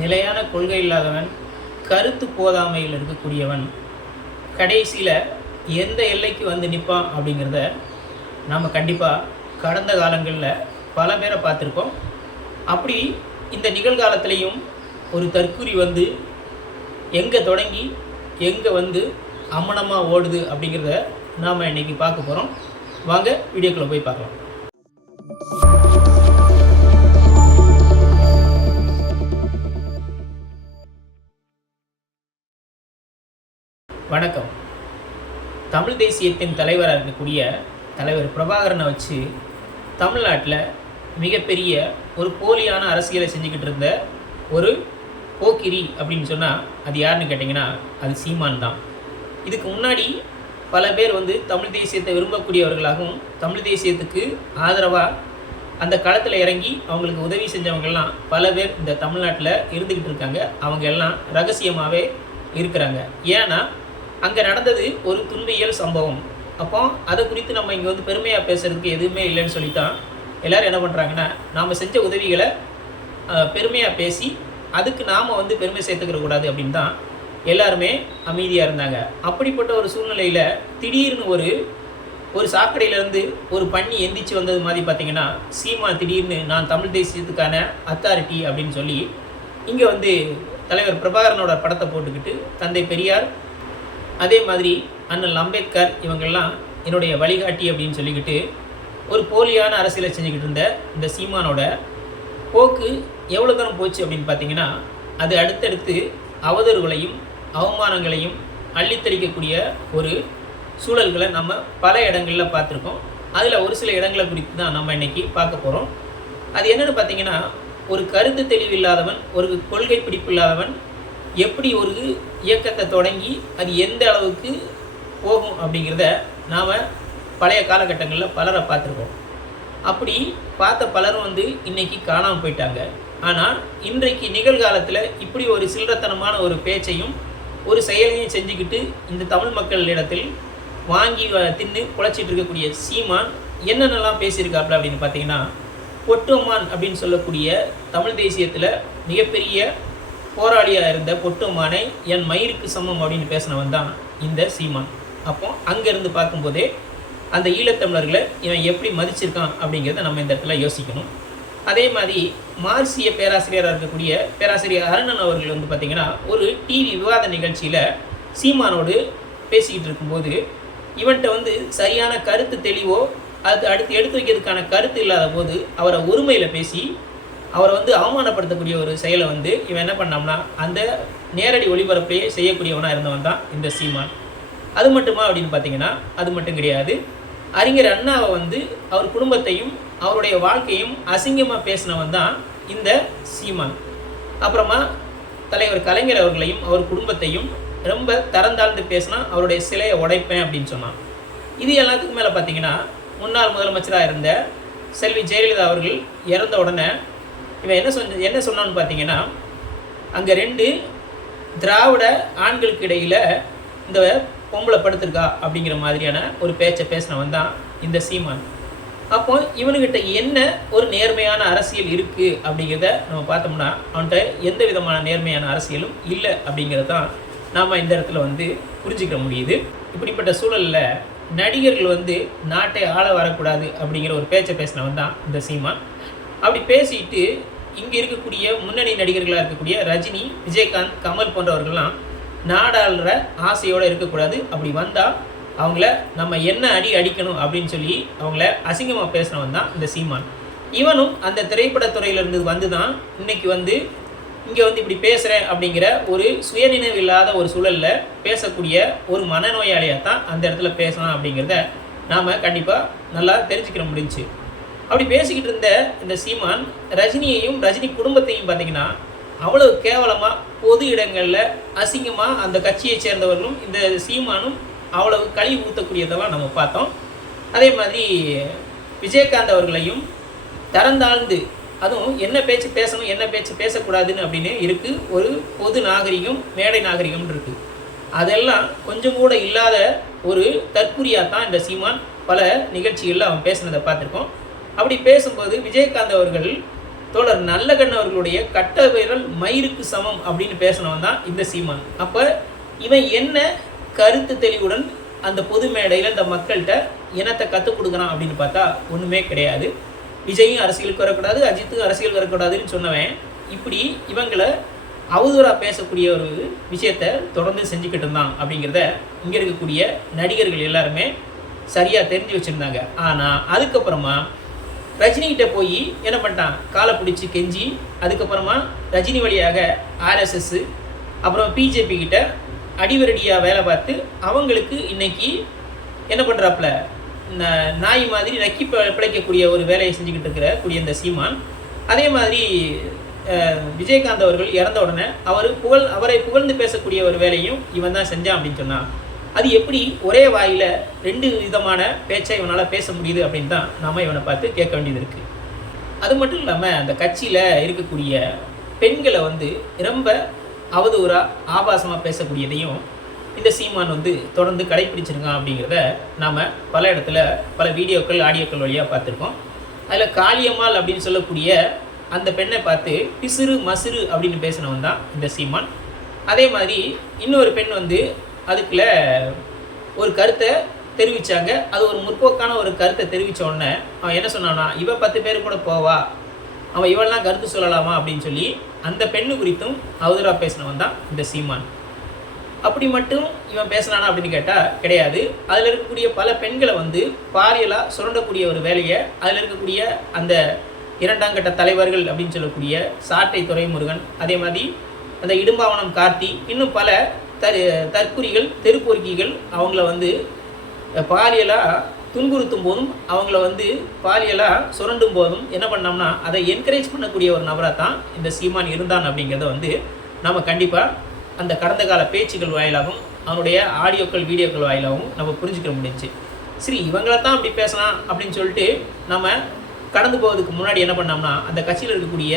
நிலையான கொள்கை இல்லாதவன் கருத்து போதாமையில் இருக்கக்கூடியவன் கடைசியில் எந்த எல்லைக்கு வந்து நிற்பான் அப்படிங்கிறத நாம் கண்டிப்பாக கடந்த காலங்களில் பல பேரை பார்த்துருக்கோம். அப்படி இந்த நிகழ்காலத்திலையும் ஒரு தற்குறி வந்து எங்கே தொடங்கி எங்கே வந்து அம்மனமாக ஓடுது அப்படிங்கிறத நாம் இன்றைக்கி பார்க்க போகிறோம் வாங்க வீடியோக்குள்ளே போய் பார்க்கலாம். வணக்கம். தமிழ் தேசியத்தின் தலைவராக இருக்கக்கூடிய தலைவர் பிரபாகரனை வச்சு தமிழ்நாட்டில் மிகப்பெரிய ஒரு போலியான அரசியலை செஞ்சுக்கிட்டு இருந்த ஒரு போக்கிரி அப்படின்னு சொன்னால் அது யாருன்னு கேட்டிங்கன்னா அது சீமான் தான். இதுக்கு முன்னாடி பல பேர் வந்து தமிழ் தேசியத்தை விரும்பக்கூடியவர்களாகவும் தமிழ் தேசியத்துக்கு ஆதரவாக அந்த களத்தில் இறங்கி அவங்களுக்கு உதவி செஞ்சவங்கெல்லாம் பல பேர் இந்த தமிழ்நாட்டில் இருந்துக்கிட்டு இருக்காங்க. அவங்க எல்லாம் ரகசியமாகவே இருக்கிறாங்க. ஏன்னா அங்கே நடந்தது ஒரு துன்பியல் சம்பவம். அப்போ அதை குறித்து நம்ம இங்கே வந்து பெருமையாக பேசுகிறதுக்கு எதுவுமே இல்லைன்னு சொல்லித்தான் எல்லோரும் என்ன பண்ணுறாங்கன்னா நாம் செஞ்ச உதவிகளை பெருமையாக பேசி அதுக்கு நாம் வந்து பெருமை சேர்த்துக்கிற கூடாது அப்படின்னு தான் எல்லாருமே அமைதியாக இருந்தாங்க. அப்படிப்பட்ட ஒரு சூழ்நிலையில் திடீர்னு ஒரு ஒரு சாக்கடையிலேருந்து ஒரு பண்ணி எந்திரிச்சு வந்தது மாதிரி பார்த்திங்கன்னா சீமா திடீர்னு நான் தமிழ் தேசியத்துக்கான அத்தாரிட்டி அப்படின்னு சொல்லி இங்கே வந்து தலைவர் பிரபாகரனோட படத்தை போட்டுக்கிட்டு தந்தை பெரியார் அதே மாதிரி அண்ணல் அம்பேத்கர் இவங்கெல்லாம் என்னுடைய வழிகாட்டி அப்படின்னு சொல்லிக்கிட்டு ஒரு போலியான அரசியலை செஞ்சுக்கிட்டு இருந்த இந்த சீமானோட போக்கு எவ்வளோ தூரம் போச்சு அப்படின்னு பார்த்தீங்கன்னா அது அடுத்தடுத்து அவதூறுகளையும் அவமானங்களையும் அள்ளித்தளிக்கக்கூடிய ஒரு சூழல்களை நம்ம பல இடங்களில் பார்த்துருக்கோம். அதில் ஒரு சில இடங்களை குறித்து தான் நம்ம இன்றைக்கி பார்க்க போகிறோம் அது என்னென்னு பார்த்தீங்கன்னா ஒரு கருத்து தெளிவில்லாதவன் ஒரு கொள்கை பிடிப்பு இல்லாதவன் எப்படி ஒரு இயக்கத்தை தொடங்கி அது எந்த அளவுக்கு போகும் அப்படிங்கிறத நாம் பழைய காலகட்டங்களில் பலரை பார்த்துருக்கோம். அப்படி பார்த்த பலரும் வந்து இன்றைக்கி காணாமல் போயிட்டாங்க. ஆனால் இன்றைக்கு நிகழ்காலத்தில் இப்படி ஒரு சில்லறத்தனமான ஒரு பேச்சையும் ஒரு செயலையும் செஞ்சுக்கிட்டு இந்த தமிழ் மக்கள் இடத்தில் வாங்கி தின்னு குழச்சிட்டு இருக்கக்கூடிய சீமான் என்னென்னலாம் பேசியிருக்காப்புல அப்படின்னு பார்த்தீங்கன்னா பொட்டுமான் அப்படின்னு சொல்லக்கூடிய தமிழ் தேசியத்தில் மிகப்பெரிய போராளியாக இருந்த பொட்டுமானை என் மயிருக்கு சமம் அப்படின்னு பேசினவன் தான் இந்த சீமான். அப்போ அங்கேருந்து பார்க்கும்போதே அந்த ஈழத்தமிழர்களை இவன் எப்படி மதிச்சிருக்கான் அப்படிங்கிறத நம்ம இந்த இடத்துல யோசிக்கணும். அதே மாதிரி மார்சிய பேராசிரியராக இருக்கக்கூடிய பேராசிரியர் அருணன் அவர்கள் வந்து பார்த்திங்கன்னா ஒரு டிவி விவாத நிகழ்ச்சியில் சீமானோடு பேசிக்கிட்டு இருக்கும்போது இவன்கிட்ட வந்து சரியான கருத்து தெளிவோ அது அடுத்து எடுத்து வைக்கிறதுக்கான கருத்து இல்லாத போது அவரை ஒருமையில் பேசி அவரை வந்து அவமானப்படுத்தக்கூடிய ஒரு செயலை வந்து இவன் என்ன பண்ணோம்னா அந்த நேரடி ஒளிபரப்பையே செய்யக்கூடியவனாக இருந்தவன் தான் இந்த சீமான். அது மட்டுமா அப்படின்னு பார்த்தீங்கன்னா அது மட்டும் கிடையாது. அறிஞர் அண்ணாவை வந்து அவர் குடும்பத்தையும் அவருடைய வாழ்க்கையும் அசிங்கமாக பேசினவன் தான் இந்த சீமான். அப்புறமா தலைவர் கலைஞர் அவர்களையும் அவர் குடும்பத்தையும் ரொம்ப தரந்தாழ்ந்து பேசினா அவருடைய சிலையை உடைப்பேன் அப்படின்னு சொன்னான். இது எல்லாத்துக்கும் மேலே பார்த்தீங்கன்னா முன்னாள் முதலமைச்சராக இருந்த செல்வி ஜெயலலிதா அவர்கள் இறந்த உடனே இவன் என்ன சொன்ன என்ன சொன்னான்னு பார்த்தீங்கன்னா அங்கே ரெண்டு திராவிட ஆண்களுக்கு இடையில் இந்த பொம்பளை படுத்திருக்கா அப்படிங்கிற மாதிரியான ஒரு பேச்சை பேசினவன் தான் இந்த சீமான். அப்போ இவனுக்கிட்ட என்ன ஒரு நேர்மையான அரசியல் இருக்குது அப்படிங்கிறத நம்ம பார்த்தோம்னா அவன்கிட்ட எந்த விதமான நேர்மையான அரசியலும் இல்லை அப்படிங்கிறது தான் நாம் இந்த இடத்துல வந்து புரிஞ்சுக்க முடியுது. இப்படிப்பட்ட சூழலில் நடிகர்கள் வந்து நாட்டை ஆள வரக்கூடாது அப்படிங்கிற ஒரு பேச்சை பேசினவன் தான் இந்த சீமான். அப்படி பேசிட்டு இங்கே இருக்கக்கூடிய முன்னணி நடிகர்களாக இருக்கக்கூடிய ரஜினி விஜயகாந்த் கமல் போன்றவர்கள்லாம் நாடாளுற ஆசையோடு இருக்கக்கூடாது. அப்படி வந்தால் அவங்கள நம்ம என்ன அடி அடிக்கணும் அப்படின்னு சொல்லி அவங்கள அசிங்கமாக பேசினவன் தான் இந்த சீமான். இவனும் அந்த திரைப்படத்துறையிலிருந்து வந்து தான் இன்னைக்கு வந்து இங்கே வந்து இப்படி பேசுகிறேன் அப்படிங்கிற ஒரு சுயநினைவு இல்லாத ஒரு சூழலில் பேசக்கூடிய ஒரு மனநோயாளியாக தான் அந்த இடத்துல பேசலாம் அப்படிங்கிறத நாம் கண்டிப்பாக நல்லா தெரிஞ்சுக்கிற முடிஞ்சு. அப்படி பேசிக்கிட்டு இருந்த இந்த சீமான் ரஜினியையும் ரஜினி குடும்பத்தையும் பார்த்தீங்கன்னா அவ்வளோ கேவலமாக பொது இடங்களில் அசிங்கமாக அந்த கட்சியை சேர்ந்தவர்களும் இந்த சீமானும் அவ்வளவு கழிவு ஊற்றக்கூடியதெல்லாம் நம்ம பார்த்தோம். அதே மாதிரி விஜயகாந்த் அவர்களையும் தரந்தாழ்ந்து அதுவும் என்ன பேச்சு பேசணும் என்ன பேச்சு பேசக்கூடாதுன்னு அப்படின்னு இருக்குது ஒரு பொது நாகரிகம் மேடை நாகரிகம்னு இருக்குது அதெல்லாம் கொஞ்சம் கூட இல்லாத ஒரு தற்குறியாக தான் இந்த சீமான் பல நிகழ்ச்சிகளில் அவன் பேசுனதை பார்த்துருக்கோம். அப்படி பேசும்போது விஜயகாந்த் அவர்கள் தோழர் நல்லகண்ண அவர்களுடைய கட்ட விரல் மயிருக்கு சமம் அப்படின்னு பேசினவன் தான் இந்த சீமான். அப்போ இவன் என்ன கருத்து தெளிவுடன் அந்த பொது மேடையில் இந்த மக்கள்கிட்ட இனத்தை கற்றுக் கொடுக்குறான் அப்படின்னு பார்த்தா ஒன்றுமே கிடையாது. விஜயும் அரசியலுக்கு வரக்கூடாது அஜித்தும் அரசியல் வரக்கூடாதுன்னு சொன்னவன் இப்படி இவங்களை அவதூறாக பேசக்கூடிய ஒரு விஷயத்தை தொடர்ந்து செஞ்சுக்கிட்டு இருந்தான் அப்படிங்கிறத இங்கே இருக்கக்கூடிய நடிகர்கள் எல்லாருமே சரியாக தெரிஞ்சு வச்சுருந்தாங்க. ஆனால் அதுக்கப்புறமா ரஜினிகிட்ட போய் என்ன பண்ணிட்டான்? காலை பிடிச்சி கெஞ்சி அதுக்கப்புறமா ரஜினி வழியாக ஆர்எஸ்எஸ் அப்புறம் பிஜேபி கிட்ட அடிவரடியாக வேலை பார்த்து அவங்களுக்கு இன்னைக்கு என்ன பண்ணுறாப்புல நாய் மாதிரி நக்கி ப- பிழைக்கக்கூடிய ஒரு வேலையை செஞ்சுக்கிட்டு இருக்கிற கூடிய இந்த சீமான். அதே மாதிரி விஜயகாந்த் அவர்கள் இறந்த உடனே அவர் புகழ் அவரை புகழ்ந்து பேசக்கூடிய ஒரு வேலையும் இவன் தான் செஞ்சான் அப்படின்னு சொன்னான். அது எப்படி ஒரே வாயில் ரெண்டு விதமான பேச்சை இவனால் பேச முடியுது அப்படின்னு தான் நாம இவனை பார்த்து கேட்க வேண்டியது இருக்குது அது மட்டும் இல்லாமல் அந்த கட்சியில் இருக்கக்கூடிய பெண்களை வந்து ரொம்ப அவதூறாக ஆபாசமாக பேசக்கூடியதையும் இந்த சீமான் வந்து தொடர்ந்து கடைப்பிடிச்சிருக்கான் அப்படிங்கிறத நாம் பல இடத்துல பல வீடியோக்கள் ஆடியோக்கள் வழியாக பார்த்துருக்கோம். அதில் காளியம்மாள் அப்படின்னு சொல்லக்கூடிய அந்த பெண்ணை பார்த்து பிசிறு மசுறு அப்படின்னு பேசினவன் தான் இந்த சீமான். அதே மாதிரி இன்னொரு பெண் வந்து அதுக்குள்ள ஒரு கருத்தை தெரிவித்தாங்க அது ஒரு முற்போக்கான ஒரு கருத்தை தெரிவித்த உடனே அவன் என்ன சொன்னான்னா இவன் பத்து பேர் கூட போவா. அவன் இவெல்லாம் கருத்து சொல்லலாமா? அப்படின்னு சொல்லி அந்த பெண்ணு குறித்தும் அவதூறாக பேசினவன் தான் இந்த சீமான். அப்படி மட்டும் இவன் பேசினானா அப்படின்னு கேட்டால் கிடையாது. அதில் இருக்கக்கூடிய பல பெண்களை வந்து பாரியலாக சுரண்டக்கூடிய ஒரு வேலையை அதில் இருக்கக்கூடிய அந்த இரண்டாம் கட்ட தலைவர்கள் அப்படின்னு சொல்லக்கூடிய சாட்டை துரைமுருகன் அதே மாதிரி அந்த இடும்பாவனம் கார்த்தி இன்னும் பல தரு தற்குறிகள் தெருப்பொறுக்கிகள் அவங்கள வந்து பாலியலாக துன்புறுத்தும் போதும் அவங்கள வந்து பாலியலாக சுரண்டும் போதும் என்ன பண்ணோம்னா அதை என்கரேஜ் பண்ணக்கூடிய ஒரு நபராக தான் இந்த சீமான் இருந்தான் அப்படிங்கிறத வந்து நம்ம கண்டிப்பாக அந்த கடந்த கால பேச்சுக்கள் வாயிலாகவும் அவனுடைய ஆடியோக்கள் வீடியோக்கள் வாயிலாகவும் நம்ம புரிஞ்சுக்க முடிஞ்சுச்சு சரி இவங்கள தான் அப்படி பேசலாம் அப்படின்னு சொல்லிட்டு நம்ம கடந்து போவதுக்கு முன்னாடி என்ன பண்ணோம்னா அந்த கட்சியில் இருக்கக்கூடிய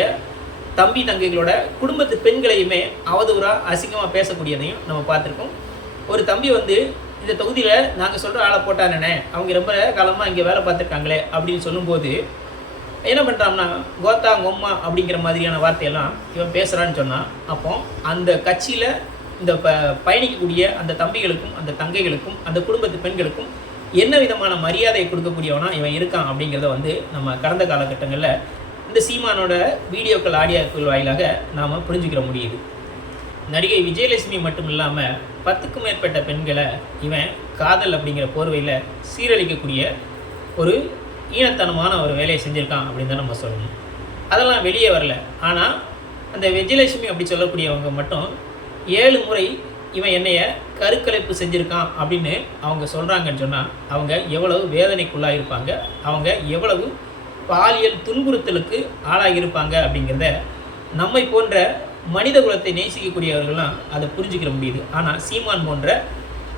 தம்பி தங்கைகளோட குடும்பத்து பெண்களையுமே அவதூறாக அசிங்கமாக பேசக்கூடியதையும் நம்ம பார்த்துருக்கோம். ஒரு தம்பி வந்து இந்த தொகுதியில் நாங்கள் சொல்கிற ஆளை போட்டானே அவங்க ரொம்ப காலமாக இங்கே வேலை பார்த்துருக்காங்களே அப்படின்னு சொல்லும்போது என்ன பண்ணுறான்னா கோத்தா கொம்மா அப்படிங்கிற மாதிரியான வார்த்தையெல்லாம் இவன் பேசுகிறான்னு சொன்னான் அப்போ அந்த கட்சியில் இந்த ப பயணிக்கக்கூடிய அந்த தம்பிகளுக்கும் அந்த தங்கைகளுக்கும் அந்த குடும்பத்து பெண்களுக்கும் என்ன விதமான மரியாதையை கொடுக்கக்கூடியவனா இவன் இருக்கான் அப்படிங்கிறத வந்து நம்ம கடந்த காலகட்டங்களில் இந்த சீமானோட வீடியோக்கள் ஆடியோக்கள் வாயிலாக நாம் புரிஞ்சுக்கிற முடியுது. நடிகை விஜயலட்சுமி மட்டும் இல்லாமல் பத்துக்கும் மேற்பட்ட பெண்களை இவன் காதல் அப்படிங்கிற போர்வையில் சீரழிக்கக்கூடிய ஒரு ஈனத்தனமான ஒரு வேலையை செஞ்சுருக்கான் அப்படின்னு தான் நம்ம சொல்லணும். அதெல்லாம் வெளியே வரல. ஆனால் அந்த விஜயலட்சுமி அப்படி சொல்லக்கூடியவங்க மட்டும் ஏழு முறை இவன் என்னைய கருக்கலைப்பு செஞ்சுருக்கான் அப்படின்னு அவங்க சொல்கிறாங்கன்னு சொன்னால் அவங்க எவ்வளவு வேதனைக்குள்ளாக இருப்பாங்க அவங்க எவ்வளவு பாலியல் துன்புறுத்தலுக்கு ஆளாகியிருப்பாங்க அப்படிங்கிறத நம்மை போன்ற மனித குலத்தை நேசிக்கக்கூடியவர்கள்லாம் அதை புரிஞ்சுக்கிற முடியுது. ஆனால் சீமான் போன்ற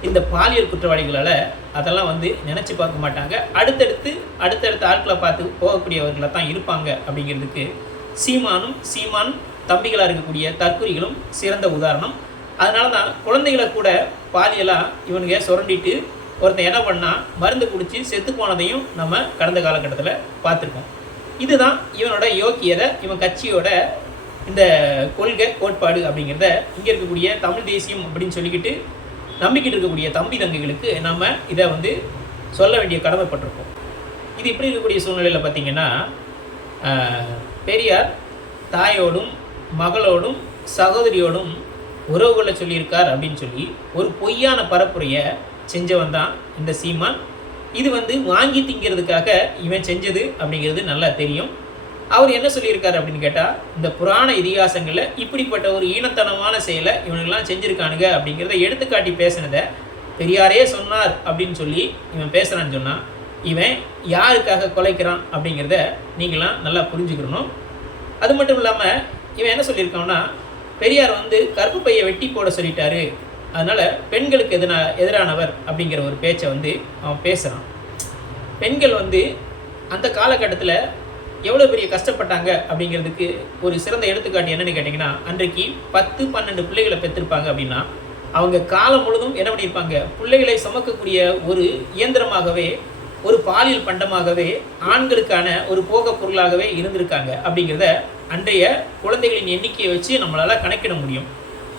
இந்த பாலியல் குற்றவாளிகளால் அதெல்லாம் வந்து நினச்சி பார்க்க மாட்டாங்க. அடுத்தடுத்து அடுத்தடுத்த ஆட்களை பார்த்து போகக்கூடியவர்களாக தான் இருப்பாங்க அப்படிங்கிறதுக்கு சீமானும் சீமான் தம்பிகளாக இருக்கக்கூடிய தற்குறிகளும் சிறந்த உதாரணம். அதனால தான் குழந்தைகளை கூட பாலியலாக இவனுங்க சுரண்டிட்டு ஒருத்தன் என்ன பண்ணால் மருந்து குடித்து செத்து போனதையும் நம்ம கடந்த காலகட்டத்தில் பார்த்துருக்கோம். இதுதான் இவனோட யோக்கியதை இவன் கட்சியோட இந்த கொள்கை கோட்பாடு அப்படிங்கிறத இங்கே இருக்கக்கூடிய தமிழ் தேசியம் அப்படின்னு சொல்லிக்கிட்டு நம்பிக்கிட்டு இருக்கக்கூடிய தம்பி தங்கைகளுக்கு நம்ம இதை வந்து சொல்ல வேண்டிய கடமைப்பட்டிருக்கோம். இது இப்படி இருக்கக்கூடிய சூழ்நிலையில் பார்த்தீங்கன்னா பெரியார் தாயோடும் மகளோடும் சகோதரியோடும் உறவு கொள்ள சொல்லியிருக்கார் அப்படின்னு சொல்லி ஒரு பொய்யான பரப்புரையை செஞ்சவன் தான் இந்த சீமான். இது வந்து வாங்கி திங்கிறதுக்காக இவன் செஞ்சது அப்படிங்கிறது நல்லா தெரியும். அவர் என்ன சொல்லியிருக்காரு அப்படின்னு கேட்டால் இந்த புராண இதிகாசங்களில் இப்படிப்பட்ட ஒரு ஈனத்தனமான செயலை இவனுங்கெல்லாம் செஞ்சுருக்கானுங்க அப்படிங்கிறத எடுத்துக்காட்டி பேசினதை பெரியாரே சொன்னார் அப்படின்னு சொல்லி இவன் பேசுகிறான்னு சொன்னால் இவன் யாருக்காக கொலைக்கிறான் அப்படிங்கிறத நீங்களாம் நல்லா புரிஞ்சுக்கணும். அது மட்டும் இல்லாமல் இவன் என்ன சொல்லியிருக்கான்னா பெரியார் வந்து கருப்பு பையை வெட்டி போட சொல்லிட்டாரு. அதனால் பெண்களுக்கு எதிரா எதிரானவர் அப்படிங்கிற ஒரு பேச்சை வந்து அவன் பேசுகிறான் பெண்கள் வந்து அந்த காலகட்டத்தில் எவ்வளோ பெரிய கஷ்டப்பட்டாங்க அப்படிங்கிறதுக்கு ஒரு சிறந்த எடுத்துக்காட்டு என்னென்னு கேட்டிங்கன்னா அன்றைக்கு பத்து பன்னெண்டு பிள்ளைகளை பெற்றிருப்பாங்க அப்படின்னா அவங்க காலம் முழுதும் என்ன பண்ணியிருப்பாங்க? பிள்ளைகளை சுமக்கக்கூடிய ஒரு இயந்திரமாகவே ஒரு பாலியல் பண்டமாகவே ஆண்களுக்கான ஒரு போக பொருளாகவே இருந்திருக்காங்க அப்படிங்கிறத அன்றைய குழந்தைகளின் எண்ணிக்கையை வச்சு நம்மளால் கணக்கிட முடியும்.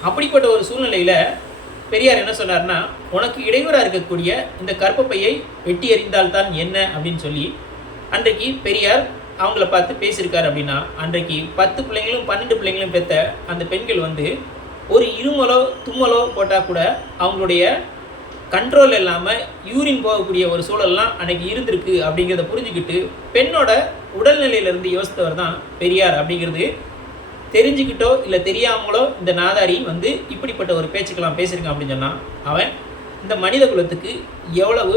அப்படிப்பட்ட ஒரு சூழ்நிலையில் பெரியார் என்ன சொன்னார்னா உனக்கு இடையூறாக இருக்கக்கூடிய இந்த கற்பப்பையை வெட்டி எறிந்தால்தான் என்ன? அப்படின்னு சொல்லி அன்றைக்கு பெரியார் அவங்கள பார்த்து பேசியிருக்காரு அப்படின்னா அன்றைக்கு பத்து பிள்ளைங்களும் பன்னெண்டு பிள்ளைங்களும் பெற்ற அந்த பெண்கள் வந்து ஒரு இருமலோ தும்மலோ போட்டால் கூட அவங்களுடைய கண்ட்ரோல் இல்லாமல் யூரின் போகக்கூடிய ஒரு சூழல்லாம் அன்னைக்கு இருந்திருக்கு அப்படிங்கிறத புரிஞ்சுக்கிட்டு பெண்ணோட உடல்நிலையிலேருந்து யோசித்தவர் தான் பெரியார் அப்படிங்கிறது தெரிஞ்சுக்கிட்டோ இல்லை தெரியாமலோ இந்த நாதாரி வந்து இப்படிப்பட்ட ஒரு பேச்சுக்கெல்லாம் பேசியிருக்கான் அப்படின்னு சொன்னால் அவன் இந்த மனித குலத்துக்கு எவ்வளவு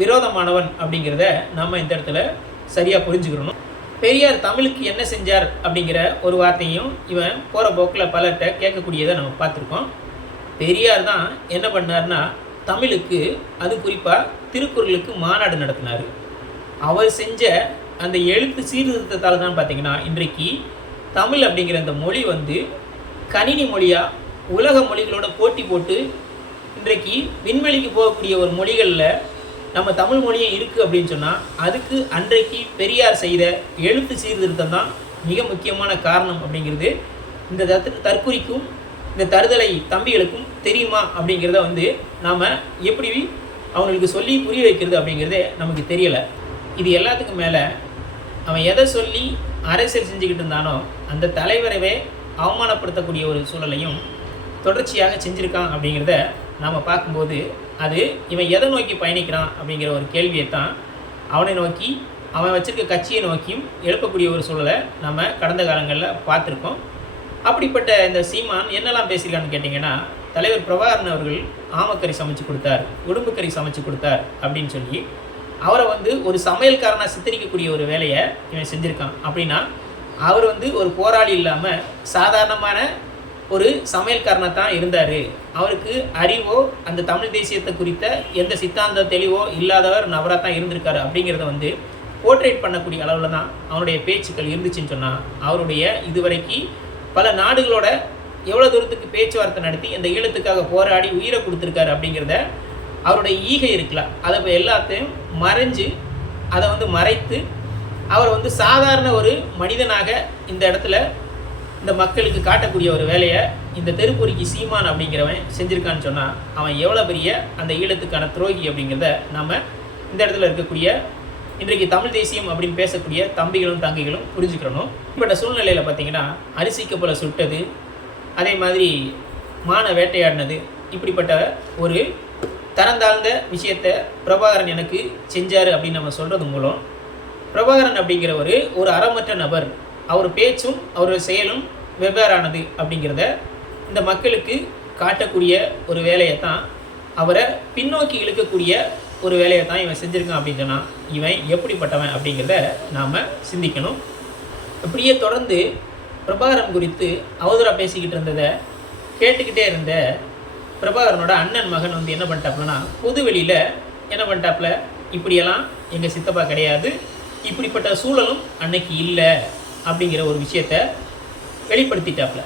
விரோதமானவன் அப்படிங்கிறத நம்ம இந்த இடத்துல சரியாக புரிஞ்சுக்கிறணும் பெரியார் தமிழுக்கு என்ன செஞ்சார் அப்படிங்கிற ஒரு வார்த்தையும் இவன் போகிற போக்கில் பலர்கிட்ட கேட்கக்கூடியதை நம்ம பார்த்துருக்கோம். பெரியார் தான் என்ன பண்ணார்னா தமிழுக்கு அது குறிப்பாக திருக்குறளுக்கு மாநாடு நடத்தினார். அவர் செஞ்ச அந்த எழுத்து சீர்திருத்தத்தால் தான் பார்த்திங்கன்னா இன்றைக்கு தமிழ் அப்படிங்கிற அந்த மொழி வந்து கணினி மொழியாக உலக மொழிகளோட போட்டி போட்டு இன்றைக்கு விண்வெளிக்கு போகக்கூடிய ஒரு மொழிகளில் நம்ம தமிழ் மொழியும் இருக்குது அப்படின்னு சொன்னால் அதுக்கு அன்றைக்கு பெரியார் செய்த எழுத்து சீர்திருத்தம் தான் மிக முக்கியமான காரணம் அப்படிங்கிறது. இந்த தத்து தற்குறிக்கும் இந்த தருதலை தம்பிகளுக்கும் தெரியுமா அப்படிங்கிறத வந்து நாம் எப்படி அவங்களுக்கு சொல்லி புரிய வைக்கிறது அப்படிங்கிறதே நமக்கு தெரியலை. இது எல்லாத்துக்கும் மேலே அவன் எதை சொல்லி அரசியல் செஞ்சுக்கிட்டு இருந்தானோ அந்த தலைவரவே அவமானப்படுத்தக்கூடிய ஒரு சூழலையும் தொடர்ச்சியாக செஞ்சுருக்கான் அப்படிங்கிறத நாம் பார்க்கும்போது அது இவன் எதை நோக்கி பயணிக்கிறான் அப்படிங்கிற ஒரு கேள்வியை தான் அவனை நோக்கி அவன் வச்சுருக்க கட்சியை நோக்கியும் எழுப்பக்கூடிய ஒரு சூழலை நம்ம கடந்த காலங்களில் பார்த்துருக்கோம். அப்படிப்பட்ட இந்த சீமான் என்னெல்லாம் பேசியிருக்கான்னு கேட்டிங்கன்னா தலைவர் பிரபாகரன் அவர்கள் ஆமக்கறி சமைச்சு கொடுத்தார் உடம்புக்கறி சமைச்சு கொடுத்தார் அப்படின்னு சொல்லி அவரை வந்து ஒரு சமையல்காரனாக சித்தரிக்கக்கூடிய ஒரு வேலையை இவன் செஞ்சுருக்கான். அப்படின்னா அவர் வந்து ஒரு போராளி இல்லாமல் சாதாரணமான ஒரு சமையல்காரனாக தான் இருந்தார். அவருக்கு அறிவோ அந்த தமிழ் தேசியத்தை குறித்த எந்த சித்தாந்த தெளிவோ இல்லாதவர் நபராக தான் இருந்திருக்காரு அப்படிங்கிறத வந்து போர்ட்ரேட் பண்ணக்கூடிய அளவில் தான் அவருடைய பேச்சுக்கள் இருந்துச்சுன்னு சொன்னால் அவருடைய இதுவரைக்கு பல நாடுகளோட எவ்வளோ தூரத்துக்கு பேச்சுவார்த்தை நடத்தி இந்த ஈழத்துக்காக போராடி உயிரை கொடுத்துருக்காரு அப்படிங்கிறத அவருடைய ஈகை இருக்குல்ல அதை இப்போ எல்லாத்தையும் மறைஞ்சு அதை வந்து மறைத்து அவர் வந்து சாதாரண ஒரு மனிதனாக இந்த இடத்துல இந்த மக்களுக்கு காட்டக்கூடிய ஒரு வேலையை இந்த தெருப்பொறிக்கு சீமான் அப்படிங்கிறவன் செஞ்சுருக்கான்னு சொன்னால் அவன் எவ்வளோ பெரிய அந்த ஈழத்துக்கான துரோகி அப்படிங்கிறத நம்ம இந்த இடத்துல இருக்கக்கூடிய இன்றைக்கு தமிழ் தேசியம் அப்படின்னு பேசக்கூடிய தம்பிகளும் தங்கைகளும் புரிஞ்சுக்கிறணும். இப்பட்ட சூழ்நிலையில் பார்த்தீங்கன்னா அரிசிக்கு போல சுட்டது அதே மாதிரி மான வேட்டையாடினது இப்படிப்பட்ட ஒரு தரந்தாழ்ந்த விஷயத்தை பிரபாகரன் எனக்கு செஞ்சார் அப்படின்னு நம்ம சொல்கிறது மூலம் பிரபாகரன் அப்படிங்கிறவர் ஒரு அறமற்ற நபர். அவர் பேச்சும் அவர் செயலும் வெவ்வேறானது அப்படிங்கிறத இந்த மக்களுக்கு காட்டக்கூடிய ஒரு வேலையை தான் அவரை பின்னோக்கி இழுக்கக்கூடிய ஒரு வேலையை தான் இவன் செஞ்சுருக்கான் அப்படின்னு சொன்னால் இவன் எப்படிப்பட்டவன் அப்படிங்கிறத நாம் சிந்திக்கணும். இப்படியே தொடர்ந்து பிரபாகரன் குறித்து அவதூறாக பேசிக்கிட்டு இருந்ததை கேட்டுக்கிட்டே இருந்த பிரபாகரனோட அண்ணன் மகன் வந்து என்ன பண்ணிட்டாப்புலன்னா பொது வெளியில் என்ன பண்ணிட்டாப்புல? இப்படியெல்லாம் எங்கள் சித்தப்பா கிடையாது. இப்படிப்பட்ட சூழலும் அன்னைக்கு இல்லை அப்படிங்கிற ஒரு விஷயத்த வெளிப்படுத்திட்டாப்புல.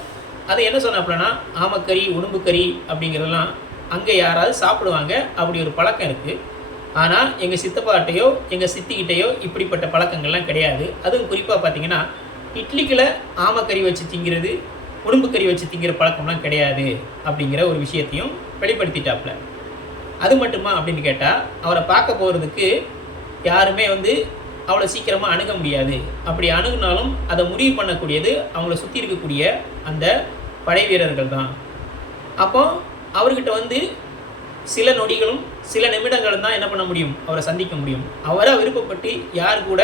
அதை என்ன சொன்னாப்புலனா ஆமக்கறி உடும்புக்கறி அப்படிங்கிறதெல்லாம் அங்கே யாராவது சாப்பிடுவாங்க. அப்படி ஒரு பழக்கம் இருக்குது ஆனால் எங்கள் சித்தப்பாட்டையோ எங்கள் சித்திக்கிட்டேயோ இப்படிப்பட்ட பழக்கங்கள்லாம் கிடையாது. அதுவும் குறிப்பாக பார்த்தீங்கன்னா இட்லிக்கில் ஆமக்கறி வச்சு திங்கிறது உடும்புக்கறி வச்சு திங்கிற பழக்கம்லாம் கிடையாது அப்படிங்கிற ஒரு விஷயத்தையும் வெளிப்படுத்திட்டாப்புல. அது மட்டுமா அப்படின்னு கேட்டால் அவரை பார்க்க போகிறதுக்கு யாருமே வந்து அவ்வளோ சீக்கிரமாக அணுக முடியாது. அப்படி அணுகுனாலும் அதை முடிவு பண்ணக்கூடியது அவங்கள சுற்றி இருக்கக்கூடிய அந்த படை வீரர்கள் தான். அப்போ அவர்கிட்ட வந்து சில நொடிகளும் சில நிமிடங்களும் தான் என்ன பண்ண முடியும்? அவரை சந்திக்க முடியும். அவராக விருப்பப்பட்டு யார் கூட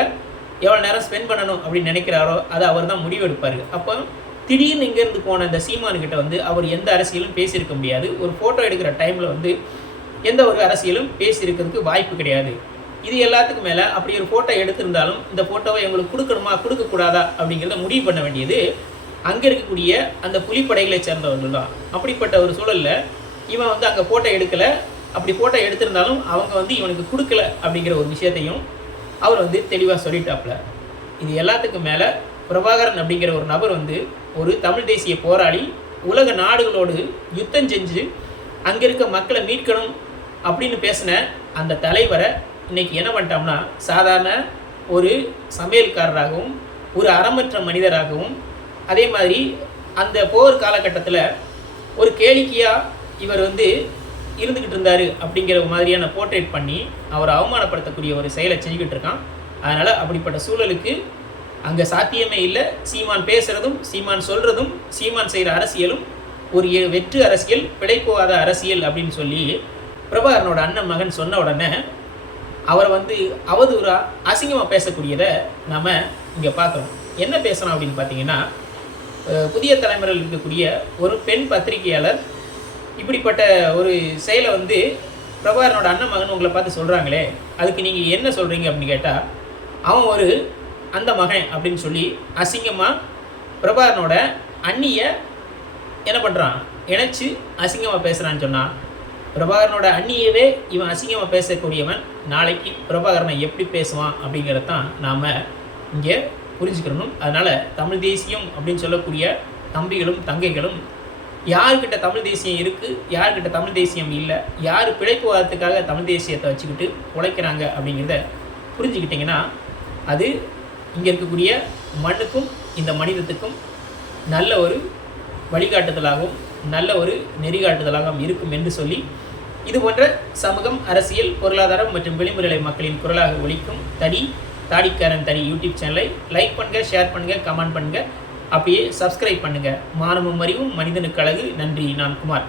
எவ்வளோ நேரம் ஸ்பெண்ட் பண்ணணும் அப்படின்னு நினைக்கிறாரோ அதை அவர் தான் முடிவெடுப்பார். அப்போ திடீர்னு இங்கேருந்து போன இந்த சீமானுக்கிட்ட வந்து அவர் எந்த அரசியலும் பேசியிருக்க முடியாது. ஒரு ஃபோட்டோ எடுக்கிற டைமில் வந்து எந்த ஒரு அரசியலும் பேசியிருக்கிறதுக்கு வாய்ப்பு கிடையாது. இது எல்லாத்துக்கும் மேலே அப்படி ஒரு ஃபோட்டோ எடுத்திருந்தாலும் இந்த ஃபோட்டோவை எங்களுக்கு கொடுக்கணுமா கொடுக்கக்கூடாதா அப்படிங்கிறத முடிவு பண்ண வேண்டியது அங்கே இருக்கக்கூடிய அந்த புலிப்படைகளை சேர்ந்தவர்கள் தான். அப்படிப்பட்ட ஒரு சூழலில் இவன் வந்து அங்கே ஃபோட்டோ எடுக்கலை. அப்படி ஃபோட்டோ எடுத்திருந்தாலும் அவங்க வந்து இவனுக்கு கொடுக்கல அப்படிங்கிற ஒரு விஷயத்தையும் அவர் வந்து தெளிவாக சொல்லிட்டாப்புல இது எல்லாத்துக்கும் மேலே பிரபாகரன் அப்படிங்கிற ஒரு நபர் வந்து ஒரு தமிழ் தேசிய போராளி உலக நாடுகளோடு யுத்தம் செஞ்சு அங்கே இருக்க மக்களை மீட்கணும் அப்படின்னு பேசின அந்த தலைவரை இன்றைக்கி என்ன பண்ணிட்டோம்னா சாதாரண ஒரு சமையல்காரராகவும் ஒரு அறமற்ற மனிதராகவும் அதே மாதிரி அந்த போர் காலகட்டத்தில் ஒரு கேளிக்கையாக இவர் வந்து இருந்துக்கிட்டு இருந்தார் அப்படிங்கிற மாதிரியான போர்ட்ரேட் பண்ணி அவரை அவமானப்படுத்தக்கூடிய ஒரு செயலை செஞ்சுக்கிட்டு இருக்கான். அதனால் அப்படிப்பட்ட சூழலுக்கு அங்கே சாத்தியமே இல்லை. சீமான் பேசுகிறதும் சீமான் சொல்கிறதும் சீமான் செய்கிற அரசியலும் ஒரு எ- வெற்று அரசியல் பிழைப்போகாத அரசியல் அப்படின்னு சொல்லி பிரபாகரனோட அண்ணன் மகன் சொன்ன உடனே அவரை வந்து அவதூறா அசிங்கமாக பேசக்கூடியதை நம்ம இங்கே பார்க்குறோம் என்ன பேசுகிறோம் அப்படின்னு பார்த்தீங்கன்னா புதிய தலைமுறையில் இருக்கக்கூடிய ஒரு பெண் பத்திரிகையாளர் இப்படிப்பட்ட ஒரு செயலை வந்து பிரபாகரனோட அண்ணன் மகன் உங்களை பார்த்து சொல்கிறாங்களே அதுக்கு நீங்கள் என்ன சொல்கிறீங்க அப்படின்னு கேட்டால் அவன் ஒரு அந்த மகன் அப்படின்னு சொல்லி அசிங்கமாக பிரபாகரனோட அண்ணியை என்ன பண்ணுறான் இணைச்சி அசிங்கமாக பேசுகிறான்னு சொன்னால் பிரபாகரனோட அண்ணியவே இவன் அசிங்கமாக பேசக்கூடியவன். நாளைக்கு பிரபாகரனை எப்படி பேசுவான் அப்படிங்கிறத தான் நாம் இங்கே புரிஞ்சுக்கிறணும். அதனால் தமிழ் தேசியம் அப்படின்னு சொல்லக்கூடிய தம்பிகளும் தங்கைகளும் யார்கிட்ட தமிழ் தேசியம் இருக்குது யார்கிட்ட தமிழ் தேசியம் இல்லை யார் பிழைப்பு வாரத்துக்காக தமிழ் தேசியத்தை வச்சுக்கிட்டு உழைக்கிறாங்க அப்படிங்கிறத புரிஞ்சுக்கிட்டிங்கன்னா அது இங்கே இருக்கக்கூடிய மண்ணுக்கும் இந்த மனிதத்துக்கும் நல்ல ஒரு வழிகாட்டுதலாகவும் நல்ல ஒரு நெறிகாட்டுதலாகவும் இருக்கும் என்று சொல்லி இது போன்ற சமூகம் அரசியல் பொருளாதாரம் மற்றும் விளிம்புநிலை மக்களின் குரலாக ஒழிக்கும் தடி தாடிக்காரன் தடி யூடியூப் சேனலை லைக் பண்ணுங்க ஷேர் பண்ணுங்க கமெண்ட் பண்ணுங்க அப்படியே சப்ஸ்கிரைப் பண்ணுங்க. மானமும் அறிவும் மனிதனுக்கு அழகு. நன்றி. நான் குமார்.